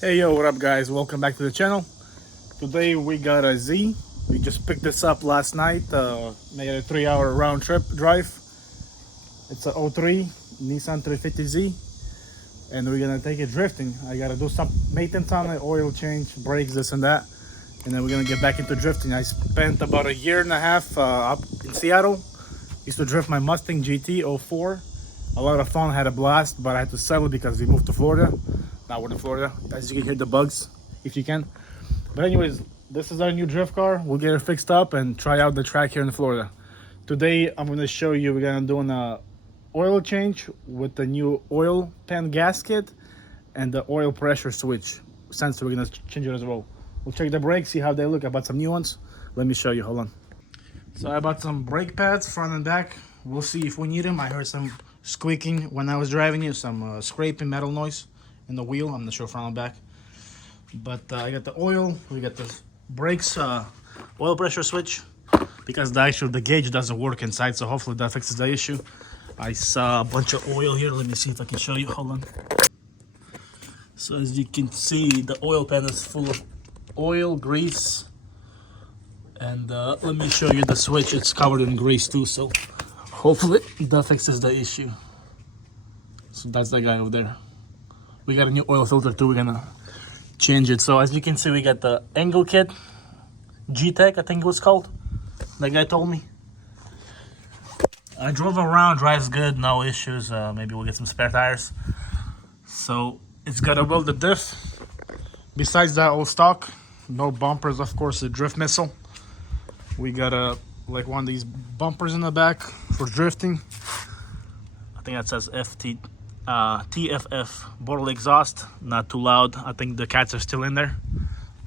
Hey yo, what up guys? Welcome back to the channel. Today we got a Z. We just picked this up last night. Made a 3-hour round trip drive. It's a '03 Nissan 350Z, and we're gonna take it drifting. I gotta do some maintenance on it, oil change, brakes, this and that, and then we're gonna get back into drifting. I spent about a year and a half up in Seattle. Used to drift my Mustang GT '04. A lot of fun, had a blast, but I had to settle because we moved to Florida. Now we're in Florida. As you can hear the bugs, if you can. But anyways, this is our new drift car. We'll get it fixed up and try out the track here in Florida. Today I'm gonna show you we're gonna do an oil change with the new oil pan gasket and the oil pressure switch sensor. We're gonna change it as well. We'll check the brakes, see how they look. I bought some new ones. Let me show you. Hold on. So I bought some brake pads, front and back. We'll see if we need them. I heard some squeaking when I was driving it, some scraping metal noise in the wheel. I'm not sure front and back. But I got the oil, we got the brakes, oil pressure switch, because the gauge doesn't work inside, so hopefully that fixes the issue. I saw a bunch of oil here. Let me see if I can show you. Hold on. So as you can see, the oil pan is full of oil, grease, and let me show you the switch. It's covered in grease too, so hopefully that fixes the issue. So that's the guy over there. We got a new oil filter too. We're gonna change it. So as you can see, we got the angle kit, G-Tech I think it was called. That guy told me. I drove around, drives good, no issues. Maybe we'll get some spare tires. So it's got a welded diff. Besides that, all stock, no bumpers, of course. The drift missile. We got like one of these bumpers in the back for drifting. I think that says TFF, bottle exhaust, not too loud. I think the cats are still in there.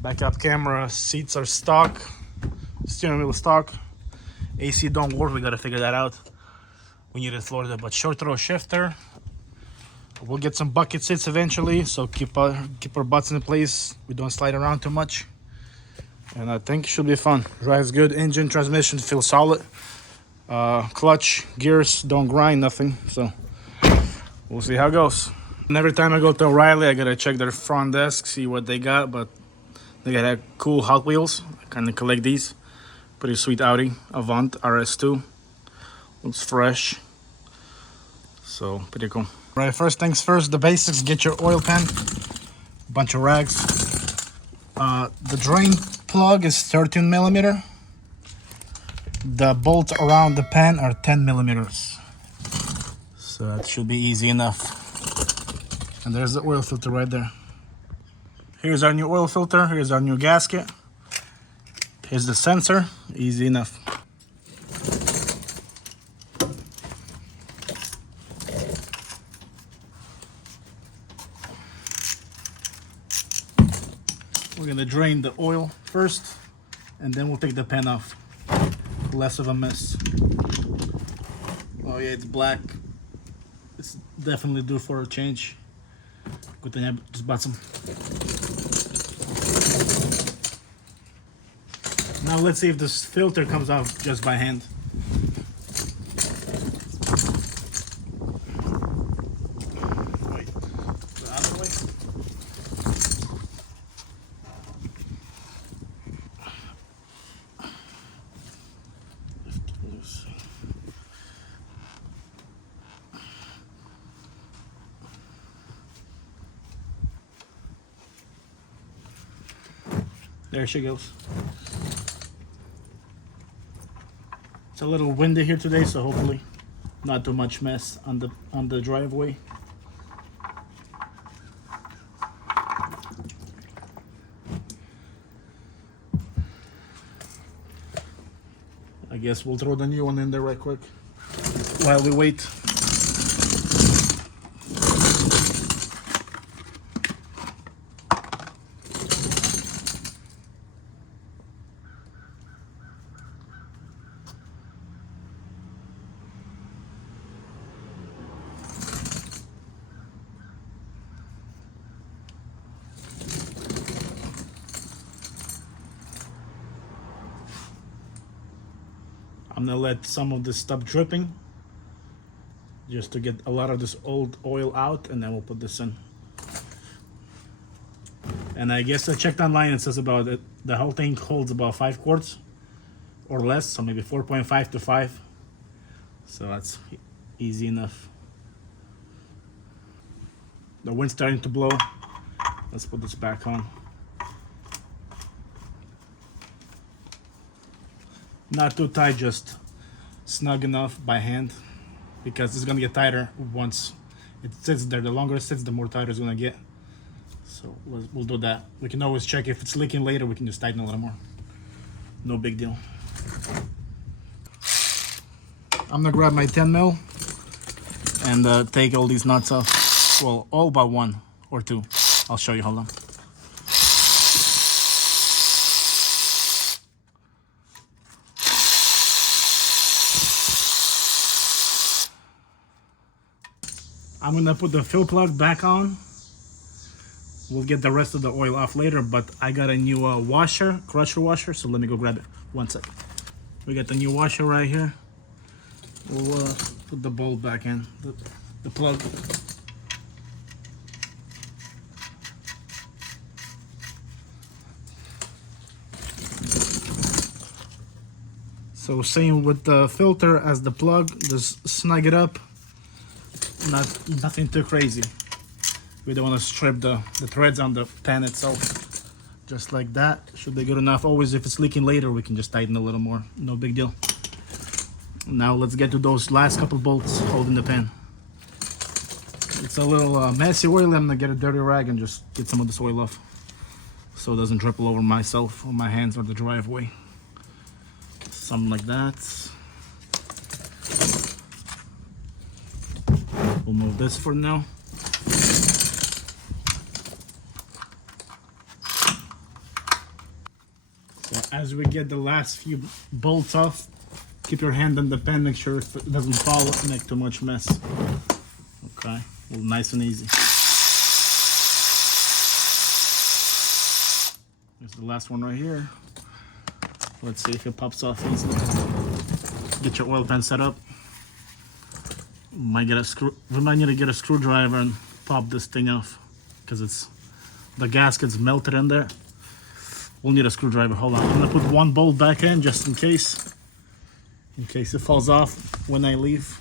Backup camera, seats are stock, steering wheel stock. AC don't work, we gotta figure that out. We need it in Florida, but short throw shifter. We'll get some bucket seats eventually, so keep our butts in place. We don't slide around too much. And I think it should be fun. Drives good, engine, transmission feels solid. Clutch, gears don't grind, nothing. So we'll see how it goes. And every time I go to O'Reilly, I gotta check their front desk, see what they got. But they got cool Hot Wheels. I kind of collect these. Pretty sweet Audi Avant RS2. Looks fresh. So pretty cool. Right, first things first, the basics. Get your oil pan. Bunch of rags. The drain plug is 13 millimeter. The bolts around the pan are 10 millimeters. So that should be easy enough. And there's the oil filter right there. Here's our new oil filter. Here's our new gasket. Here's the sensor. Easy enough. We're gonna drain the oil first, and then we'll take the pan off. Less of a mess. Oh yeah, it's black. It's definitely due for a change. Good thing I just bought some. Now let's see if this filter comes off just by hand. Wait, the other way. Loose. There she goes. It's a little windy here today, so hopefully not too much mess on the driveway. I guess we'll throw the new one in there right quick while we wait. I'm gonna let some of this stop dripping just to get a lot of this old oil out, and then we'll put this in. And I guess I checked online, it says about it, the whole thing holds about 5 quarts or less, so maybe 4.5 to 5. So that's easy enough. The wind's starting to blow. Let's put this back on. Not too tight, just snug enough by hand, because it's gonna get tighter once it sits there. The longer it sits, the more tighter it's gonna get. So we'll do that. We can always check if it's leaking later. We can just tighten a little more. No big deal. I'm gonna grab my 10 mil and take all these nuts off. Well, all but 1 or 2. I'll show you. Hold on. I'm gonna put the fill plug back on. We'll get the rest of the oil off later, but I got a new washer, crusher washer, so let me go grab it. 1 sec. We got the new washer right here. We'll put the bolt back in, the plug. So same with the filter as the plug, just snug it up. Nothing too crazy. We don't want to strip the threads on the pan itself. Just like that, should be good enough. Always, if it's leaking later, we can just tighten a little more. No big deal. Now let's get to those last couple bolts holding the pan. It's a little messy oil. I'm gonna get a dirty rag and just get some of this oil off, so it doesn't drip all over myself or my hands or the driveway. Something like that. We'll move this for now. So as we get the last few bolts off, keep your hand on the pen, make sure it doesn't fall and make too much mess. Okay, well, nice and easy. There's the last one right here. Let's see if it pops off easily. Get your oil pan set up. We might need to get a screwdriver and pop this thing off, because the gasket's melted in there. We'll need a screwdriver. Hold on. I'm gonna put 1 bolt back in just in case it falls off when I leave.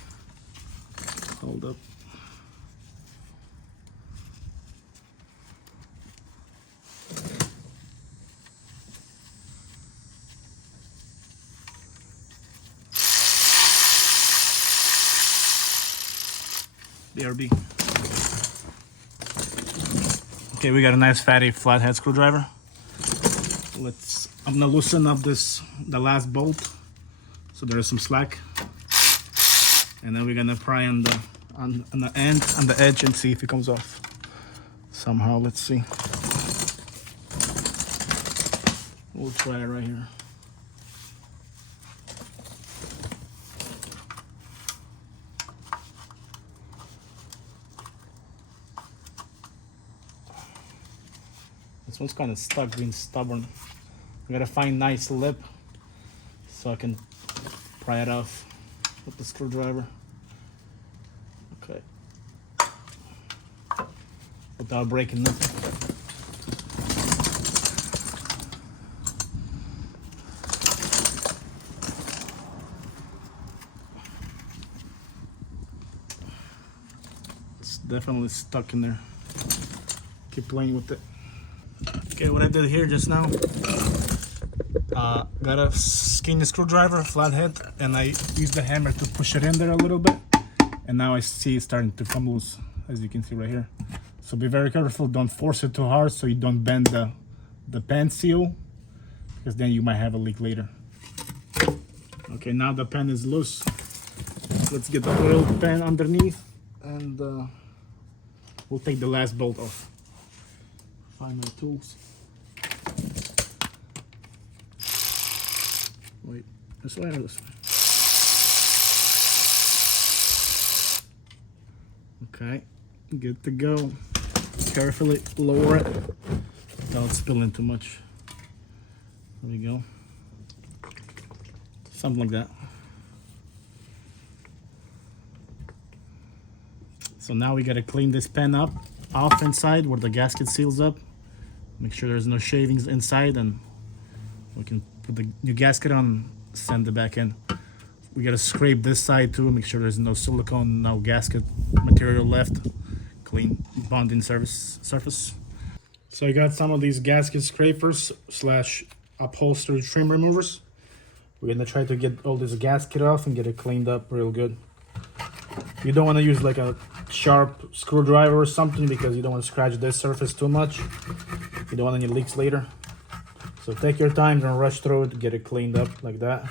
Hold up. BRB. Okay, we got a nice fatty flathead screwdriver. I'm gonna loosen up the last bolt, so there is some slack, and then we're gonna pry on the end, on the edge, and see if it comes off somehow. Let's see. We'll try it right here. This one's kind of stuck, being stubborn. I gotta find nice lip so I can pry it off with the screwdriver. Okay. Without breaking nothing. It's definitely stuck in there. Keep playing with it. Okay, what I did here just now, got a skinny screwdriver, flathead, and I used the hammer to push it in there a little bit, and now I see it starting to come loose, as you can see right here. So be very careful, don't force it too hard so you don't bend the pan seal, because then you might have a leak later. Okay, now the pan is loose. Let's get the oil pan underneath, and we'll take the last bolt off. Find my tools. Wait, this way or this way? Okay, good to go. Carefully lower it without spilling too much. There we go. Something like that. So now we gotta clean this pen up off inside where the gasket seals up. Make sure there's no shavings inside, and we can put the new gasket on, send it back in. We gotta scrape this side too, make sure there's no silicone, no gasket material left. Clean bonding surface. So I got some of these gasket scrapers slash upholstery trim removers. We're gonna try to get all this gasket off and get it cleaned up real good. You don't want to use like a sharp screwdriver or something because you don't want to scratch this surface too much. You don't want any leaks later. So take your time, don't rush through it, get it cleaned up like that.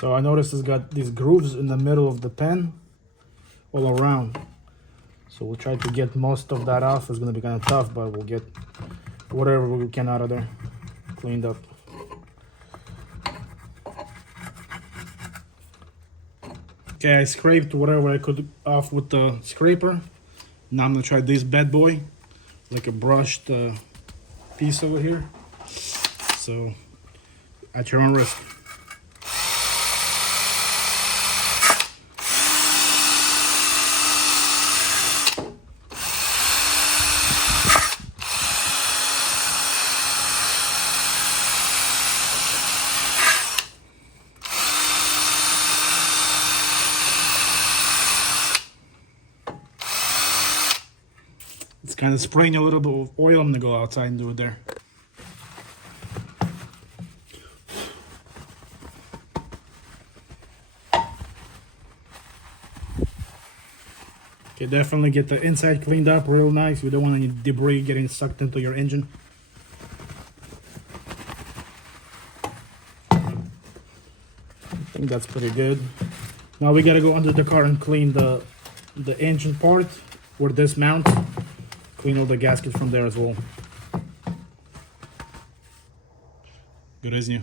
So I noticed it's got these grooves in the middle of the pen all around. So we'll try to get most of that off. It's gonna be kind of tough, but we'll get whatever we can out of there cleaned up. Okay, I scraped whatever I could off with the scraper. Now I'm gonna try this bad boy, like a brushed piece over here. So at your own risk. It's kind of spraying a little bit of oil. I'm gonna go outside and do it there. Okay, definitely get the inside cleaned up real nice. We don't want any debris getting sucked into your engine. I think that's pretty good. Now we gotta go under the car and clean the engine part where this mounts. Clean all the gaskets from there as well. Good as new.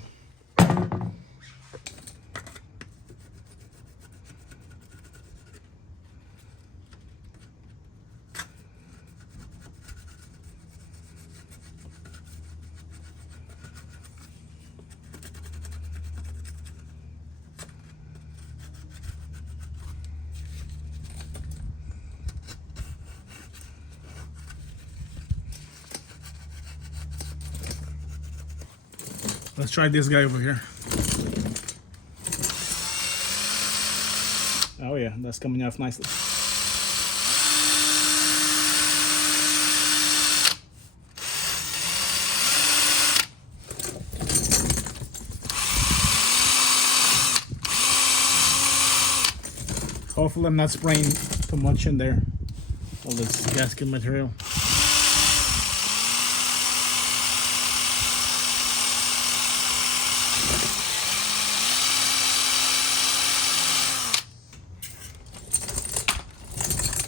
Let's try this guy over here. Oh yeah, that's coming off nicely. Hopefully I'm not spraying too much in there, all this gasket material.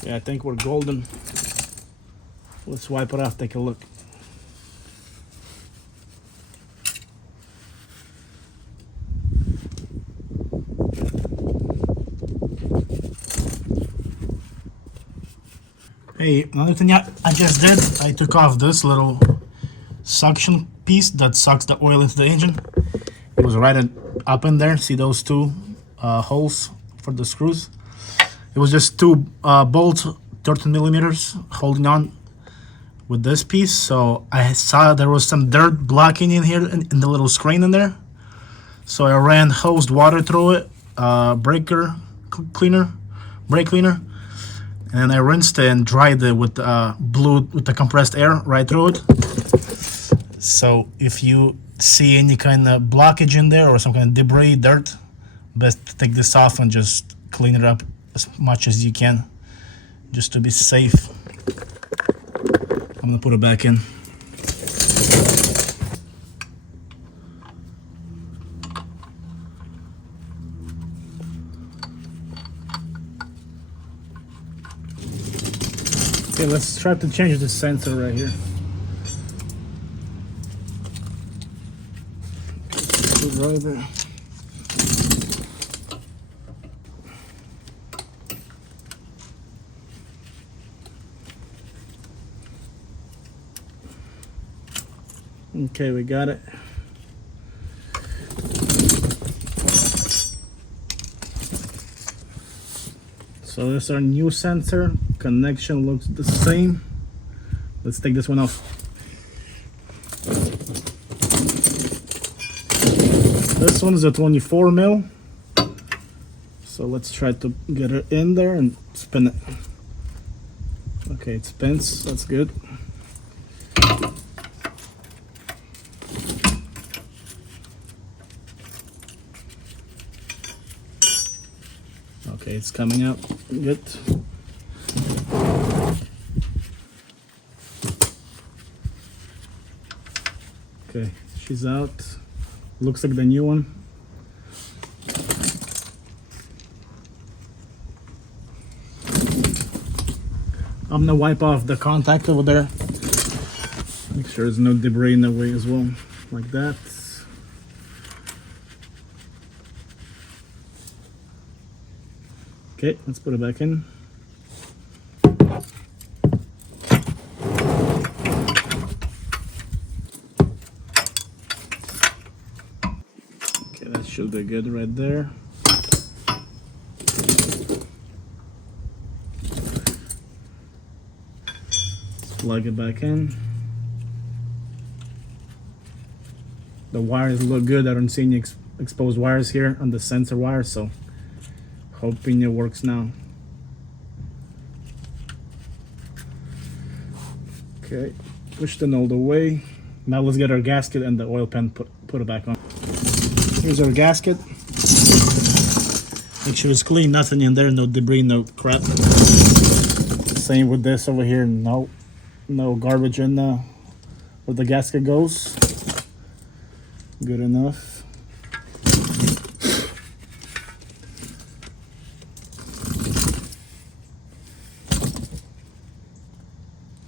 Yeah, I think we're golden. Let's wipe it off, take a look. Hey, another thing I just did, I took off this little suction piece that sucks the oil into the engine. It was right up in there. See those two holes for the screws? It was just two bolts, 13 millimeters, holding on with this piece. So I saw there was some dirt blocking in here in the little screen in there. So I ran hosed water through it, brake cleaner, and I rinsed it and dried it with with the compressed air right through it. So if you see any kind of blockage in there or some kind of debris, dirt, best to take this off and just clean it up as much as you can, just to be safe. I'm gonna put it back in. Okay, let's try to change the sensor right here. screwdriver. Okay, we got it. So this is our new sensor. Connection looks the same. Let's take this one off. This one is a 24 mil. So let's try to get it in there and spin it. Okay, it spins. That's good. Okay, it's coming out. Good. Okay, she's out. Looks like the new one. I'm gonna wipe off the contact over there. Make sure there's no debris in the way as well. Like that. Okay, let's put it back in. Okay, that should be good right there. Let's plug it back in. The wires look good. I don't see any exposed wires here on the sensor wire, so hoping it works now. Okay, pushed it all the way. Now let's get our gasket and the oil pan put it back on. Here's our gasket. Make sure it's clean, nothing in there, no debris, no crap. Same with this over here, no garbage in where the gasket goes. Good enough.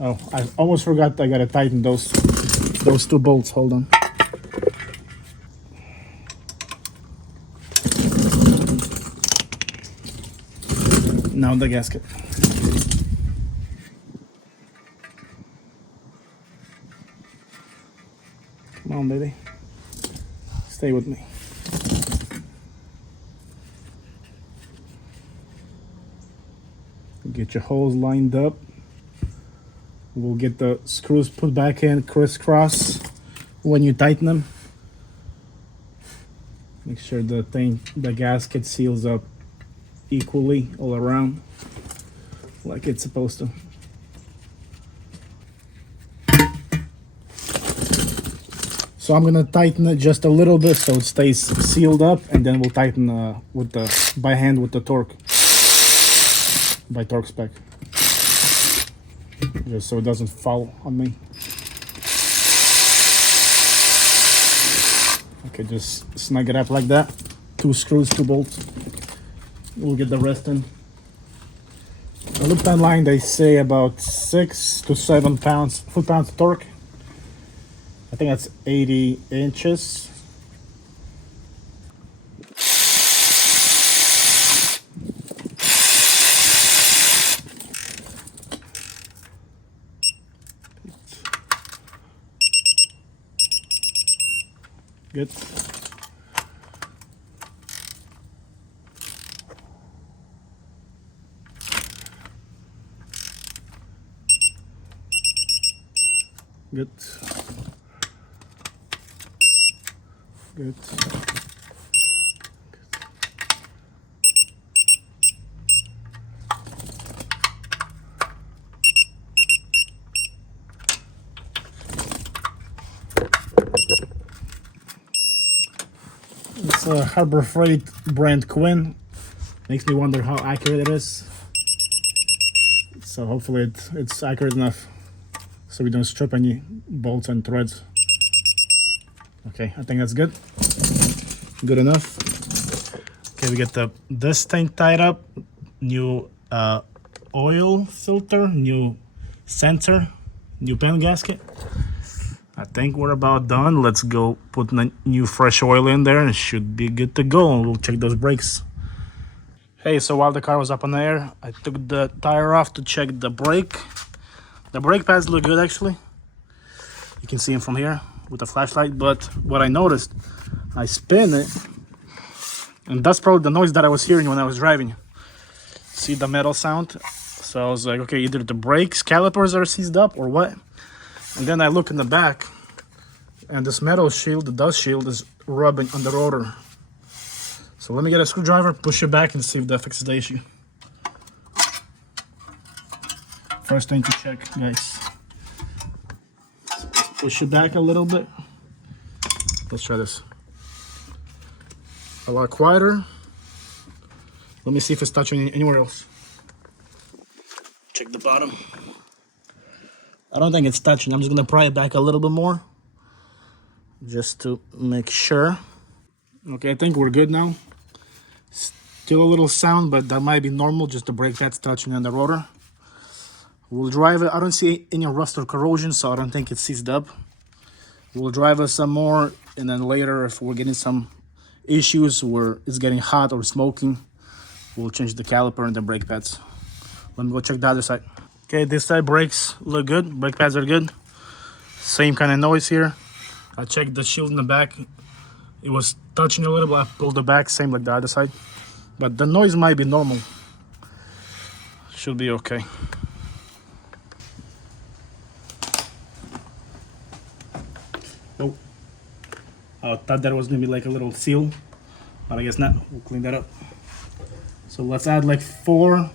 Oh, I almost forgot I gotta tighten those two bolts. Hold on. Now the gasket. Come on, baby. Stay with me. Get your holes lined up. We'll get the screws put back in crisscross when you tighten them. Make sure the gasket seals up equally all around, like it's supposed to. So I'm gonna tighten it just a little bit so it stays sealed up, and then we'll tighten by hand with the torque, by torque spec, just so it doesn't fall on me. Okay, just snug it up like that. 2 screws, 2 bolts. We'll get the rest in. I looked online, they say about 6 to 7 foot-pounds of torque. I think that's 80 inches. Good. Good. Good. It's a Harbor Freight brand Quinn. Makes me wonder how accurate it is. So hopefully it's accurate enough so we don't strip any bolts and threads. Okay, I think that's good. Good enough. Okay, we get this thing tied up. New oil filter, new sensor, new pen gasket. I think we're about done. Let's go put new fresh oil in there and it should be good to go. And we'll check those brakes. Hey, so while the car was up in the air, I took the tire off to check the brake. The brake pads look good actually. You can see them from here with the flashlight. But what I noticed, I spin it, and that's probably the noise that I was hearing when I was driving. See the metal sound? So I was like, okay, either the brakes calipers are seized up or what. And then I look in the back, and this metal shield, the dust shield, is rubbing on the rotor. So let me get a screwdriver, push it back, and see if that fixes the issue. First thing to check, guys. So let's push it back a little bit. Let's try this. A lot quieter. Let me see if it's touching anywhere else. Check the bottom. I don't think it's touching. I'm just gonna pry it back a little bit more, just to make sure. Okay, I think we're good now. Still a little sound, but that might be normal, just the brake pads touching on the rotor. We'll drive it. I don't see any rust or corrosion, so I don't think it's seized up. We'll drive it some more, and then later, if we're getting some issues where it's getting hot or smoking, we'll change the caliper and the brake pads. Let me go check the other side. Okay, this side brakes look good. Brake pads are good. Same kind of noise here. I checked the shield in the back. It was touching a little bit. I pulled it back, same like the other side. But the noise might be normal. Should be okay. Oh, I thought that was gonna be like a little seal, but I guess not. We'll clean that up. So let's add like 4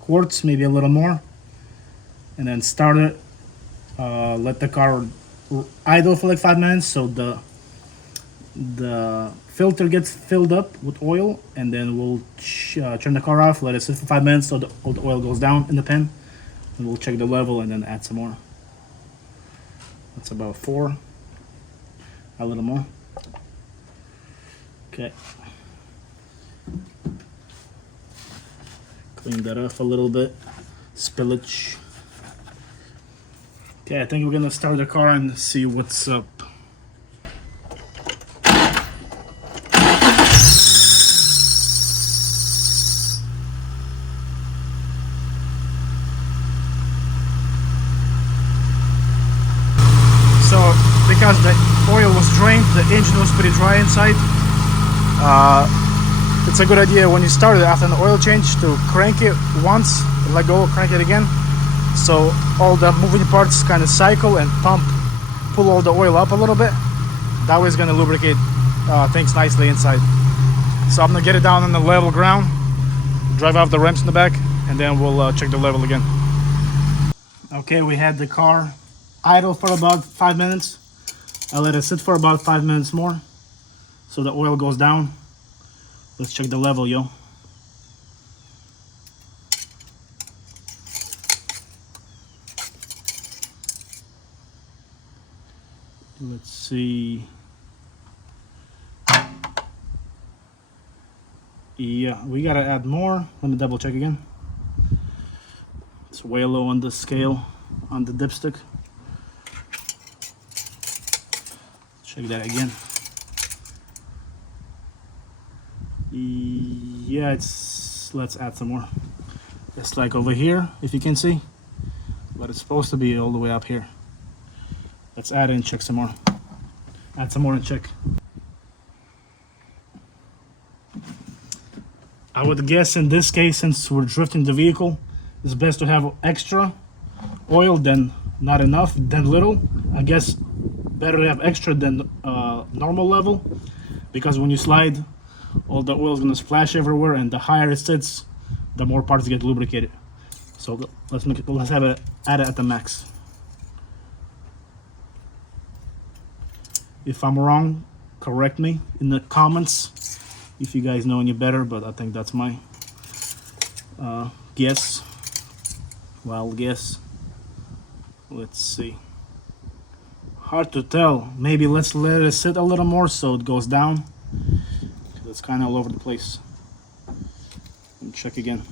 quarts, maybe a little more, and then start it. Let the car idle for like 5 minutes so the filter gets filled up with oil, and then we'll turn the car off, let it sit for 5 minutes so all the oil goes down in the pan, and we'll check the level and then add some more. That's about 4. A little more. Okay. Clean that off a little bit. Spillage. Okay, I think we're gonna start the car and see what's up. So, because the oil was drained, the engine was pretty dry inside. It's a good idea when you start it after an oil change to crank it once, let go, crank it again, so all the moving parts kind of cycle and pull all the oil up a little bit. That way it's going to lubricate things nicely inside. So I'm going to get it down on the level ground, drive off the ramps in the back, and then we'll check the level again. Okay, we had the car idle for about 5 minutes. I let it sit for about 5 minutes more so the oil goes down. Let's check the level, yo. Let's see. Yeah, we gotta add more. Let me double check again. It's way low on the scale on the dipstick. Check that again. Yeah, let's add some more. It's like over here, if you can see, but it's supposed to be all the way up here. Let's add and check some more. Add some more and check. I would guess in this case, since we're drifting the vehicle, it's best to have extra oil than not enough, than little. I guess better to have extra than normal level, because when you slide, all the oil is going to splash everywhere, and the higher it sits, the more parts get lubricated. So let's have it add it at the max. If I'm wrong, correct me in the comments if you guys know any better, but I think that's my guess. Wild guess. Let's see. Hard to tell. Maybe let's let it sit a little more so it goes down. It's kind of all over the place. And check again.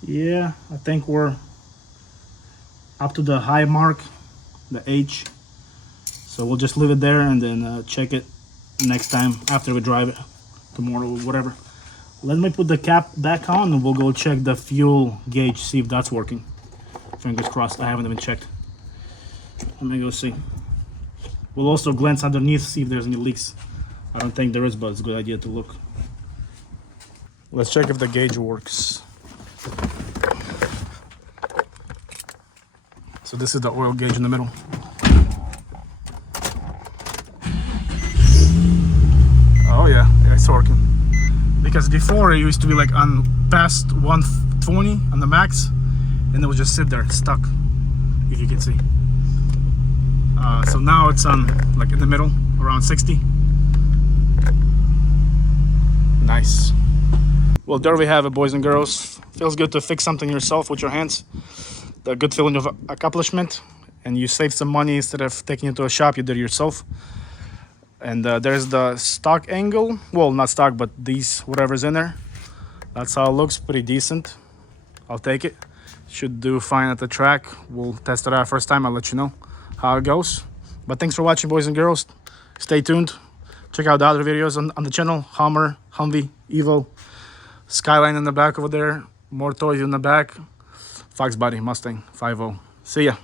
Yeah, I think we're up to the high mark, the H. So we'll just leave it there and then check it next time after we drive it, tomorrow or whatever. Let me put the cap back on and we'll go check the fuel gauge, see if that's working. Fingers crossed. I haven't even checked. Let me go see. We'll also glance underneath, see if there's any leaks. I don't think there is, but it's a good idea to look. Let's check if the gauge works. So this is the oil gauge in the middle. Oh yeah, it's working. Because before it used to be like on past 120 on the max, and it would just sit there stuck, if you can see. So now it's on like in the middle, around 60. Nice. Well, there we have it, boys and girls. Feels good to fix something yourself with your hands. The good feeling of accomplishment, and you save some money instead of taking it to a shop. You did it yourself. And there's the stock angle. Well, not stock, but these, whatever's in there. That's how it looks. Pretty decent. I'll take it. Should do fine at the track. We'll test it out first time. I'll let you know how it goes. But thanks for watching, boys and girls. Stay tuned. Check out the other videos on the channel. Hummer, Humvee, Evo, Skyline in the back over there. More toys in the back. Fox Body, Mustang 5.0. See ya.